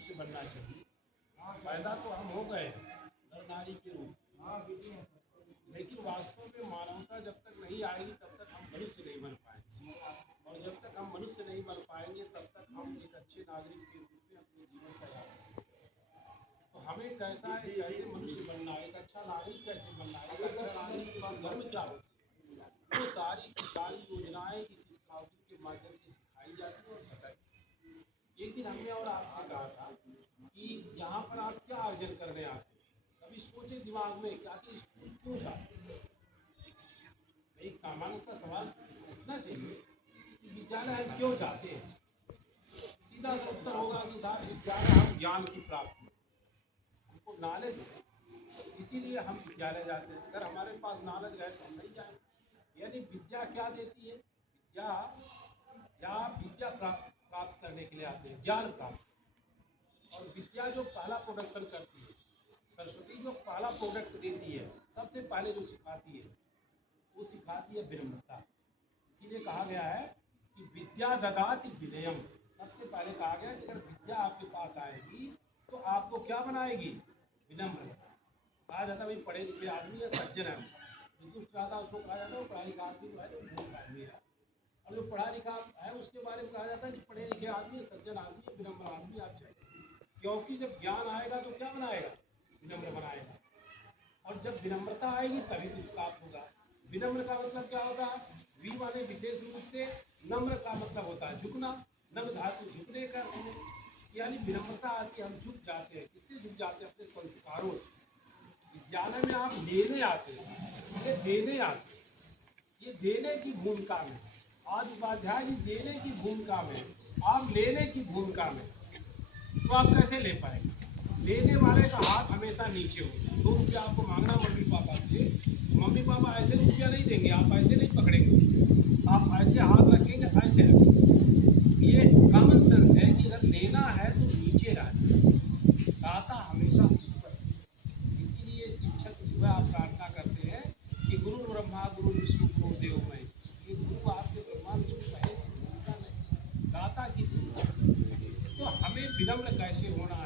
मनुष्य बनना चाहिए। पैदा तो हम हो गए नर नारी के रूप, लेकिन वास्तव में मानवता जब तक नहीं आएगी तब तक हम मनुष्य नहीं बन पाएंगे, और जब तक हम मनुष्य नहीं बन पाएंगे तब तक हम एक अच्छे नागरिक के रूप में अपने जीवन का यापन करेंगे। तो हमें कैसा है, कैसे मनुष्य बनना है, एक अच्छा नागरिक कैसे बनना है, एक अच्छा नागरिक के बाद धर्म क्या होती है, वो सारी की सारी योजनाएं इस स्काउटिंग के माध्यम से सिखाई जाती है और बताई। एक दिन हमने और आपसे कहा था कि यहाँ पर आप क्या अर्जन करने आते हैं, कभी सोचे दिमाग में क्या कि स्कूल क्यों जाते हैं। एक सामान्य सा सवाल पूछना चाहिए कि विद्यालय हम क्यों जाते हैं। सीधा सा उत्तर होगा कि साहब विद्यालय हम ज्ञान की प्राप्ति, हमको नॉलेज है इसीलिए हम विद्यालय जाते हैं। अगर हमारे पास नॉलेज है तो हम नहीं जाएंगे। यानी विद्या क्या देती है, विद्या प्राप्त करने के लिए आते हैं, ज्ञान प्राप्त। और विद्या जो पहला प्रोडक्शन करती है, सरस्वती जो पहला प्रोडक्ट देती है, सबसे पहले जो सिखाती है वो सिखाती है विनम्रता। इसीलिए कहा गया है कि विद्या ददाति विनयम। सबसे पहले कहा गया कि अगर विद्या आपके पास आएगी तो आपको क्या बनाएगी, विनम्र। कहा जाता है भाई पढ़े लिखे आदमी है सज्जन है, जो दुष्ट रहता है उसको कहा जाता है वो पढ़ा लिखा आदमी जो है वो मूर्ख आदमी है। और जो पढ़ा लिखा है उसके बारे में कहा जाता है कि पढ़े लिखे आदमी, सज्जन आदमी, विनम्र आदमी आप चाहिए। क्योंकि जब ज्ञान आएगा तो क्या बनाएगा, विनम्र बनाएगा। और जब विनम्रता आएगी तभी कुछ प्राप्त होगा। विनम्र का मतलब क्या होता है, वी माने विशेष रूप से, नम्र का मतलब होता है झुकना, नम्र धातु झुकने का, यानी विनम्रता आती है, हम झुक जाते हैं। किससे झुक जाते हैं, अपने संस्कारों। विद्यालय में आप लेने आते हैं, ये देने आते हैं, ये देने की भूमिका में। आज उपाध्याय जी देने की भूमिका में, आप लेने की भूमिका में, तो आप कैसे ले पाएंगे। लेने वाले का हाथ हमेशा नीचे हो। 2 रुपया आपको मांगना मम्मी पापा से, मम्मी पापा ऐसे रुपया नहीं देंगे, आप ऐसे नहीं पकड़ेंगे, आप ऐसे हाथ रखेंगे, ऐसे रखेंगे। ये कॉमन सेंस है कि अगर लेना है तो नीचे रखें, दाता हमेशा ऊपर। इसीलिए शिक्षक सुबह आप प्रार्थना करते हैं कि गुरु ब्रह्मा गुरु विष्णु गुरु देव महेश। ये गुरु आपके ब्रह्मा विष्णु महेश की भूमिका में दाता की भूमिका। तो हमें विनम्र कैसे होना है।